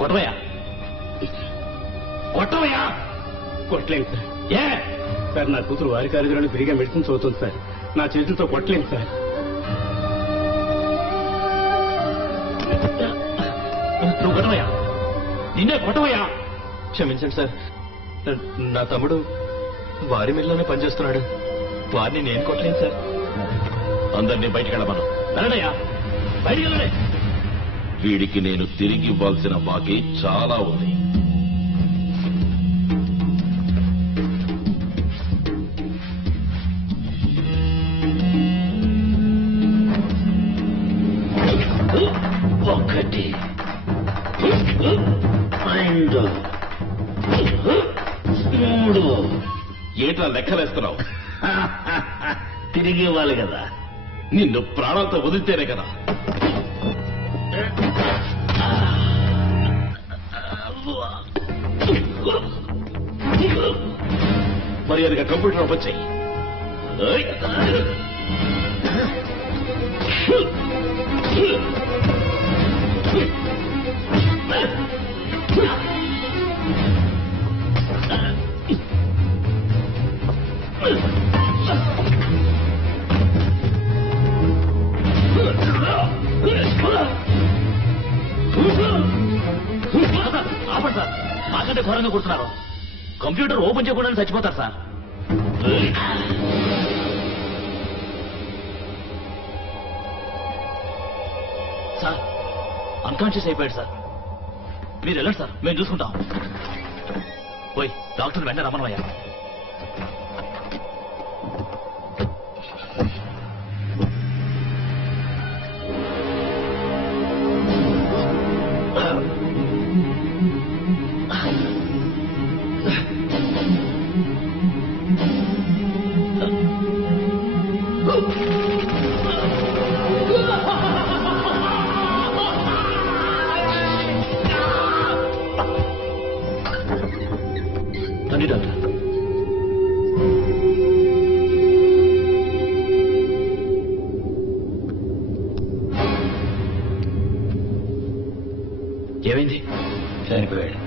కొట్టవయ్యా కొట్టవయ్యా. కొట్టలేను sir. ఏ sir నా కూతురు వారి కాలేజీలోనే ఫ్రీగా మెడిసిన్ చదువుతుంది సార్. నా చేతులతో కొట్టలేను సార్. నువ్వు కొట్టవయ్యా, నిన్నే కొట్టవయ్యా. క్షమించండి సార్, నా తమ్ముడు వారి మిల్లోనే పనిచేస్తున్నాడు. వారిని నేను కొట్టలేను సార్. అందరినీ బయటికి వెళ్ళమను. వెళ్ళడయ్యా, బయటికి వెళ్ళండి. వీడికి నేను తిరిగి ఇవ్వాల్సిన బాకీ చాలా ఉంది. ఒకటి, రెండు, మూడు. ఏట్లా లెక్కలేస్తున్నావు? తిరిగి ఇవ్వాలి కదా. నిన్ను ప్రాణాలతో వదిలితేనే కదా. మరి అది కంప్యూటర్ ఓపెన్ చెయ్యి. ఆపండి సార్, మాకంటే ఘోరంగా కూర్చున్నారు. కంప్యూటర్ ఓపెన్ చేయకుండా చచ్చిపోతారు సార్. సార్ అన్కాన్షియస్ అయిపోయాడు సార్. మీరు వెళ్ళండి సార్, మేము చూసుకుంటాం. పోయి డాక్టర్ వెంటనే రమ్మనయ్యా. రండి డాక్టర్. ఏమైంది? చనిపోయాడు.